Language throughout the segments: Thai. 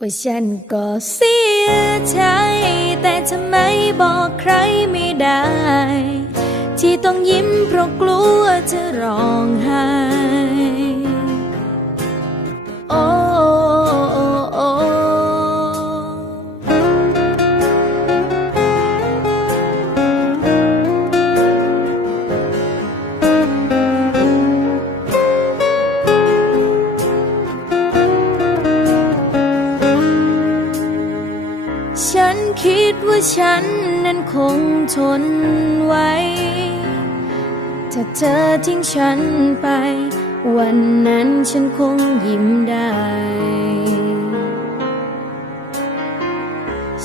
ว่าฉันก็เสียใจ แต่ทำไมบอกใครไม่ได้ ที่ต้องยิ้มเพราะกลัวจะร้องไห้ ฉันคิดว่าฉันนั้นคงทนไว้ ถ้าเธอทิ้งฉันไป วันนั้นฉันคงยิ้มได้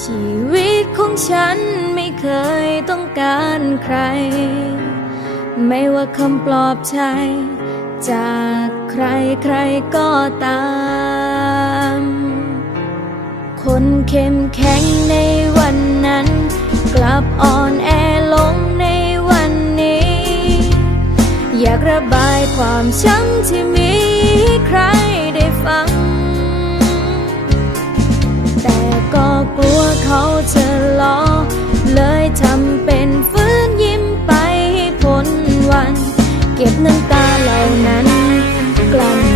ชีวิตของฉันไม่เคยต้องการใคร ไม่ว่าคำปลอบใจ จากใครใครก็ตาม เข้มแข็งในวันนั้น กลับอ่อนแอลงในวันนี้ อยากระบายความช้ำที่มีให้ใครได้ฟัง แต่ก็กลัวเขาจะล้อ เลยทำเป็นฟื้นยิ้มไปให้พ้นวัน เก็บน้ำตาเหล่านั้นกลั้น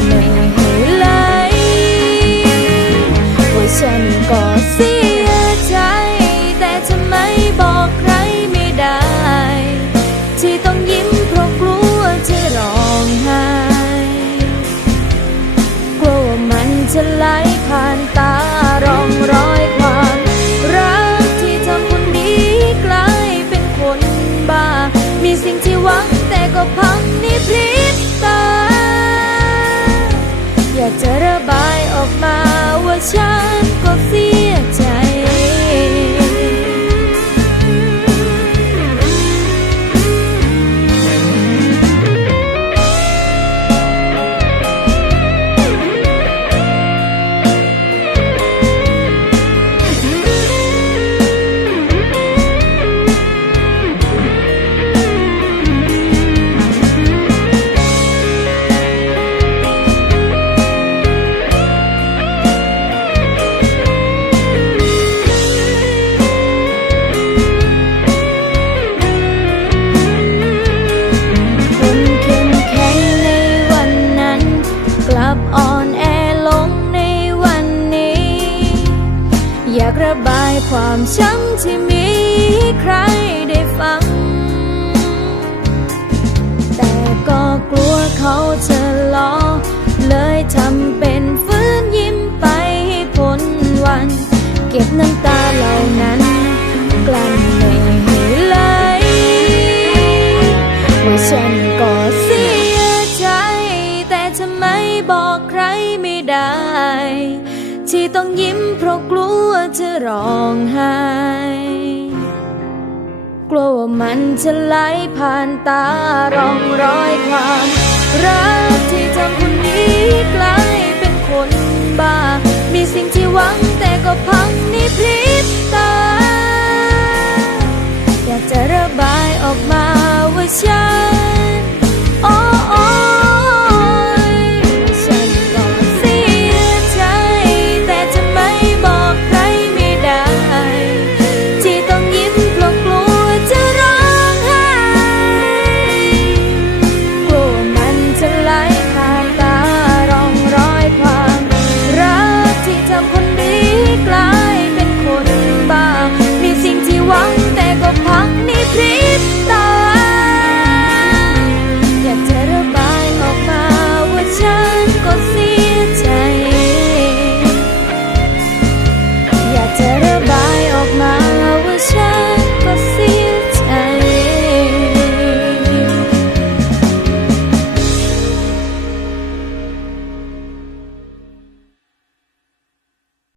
อยากจะระบายออกมาว่าฉันก็เสีย ที่มีใครได้ฟัง แต่ก็กลัวเขาจะล้อ เลยทำเป็นฟื้นยิ้มไปให้พ้นวัน เก็บน้ำตาเหล่านั้น กลั้นไม่ให้ไหลว่าฉันก็เสียใจ แต่ทำไมบอกใครไม่ได้ ที่ต้องยิ้มเพราะกลัวจะร้องไห้ กลัวว่ามันจะไหลผ่านตาร่องรอยความรัก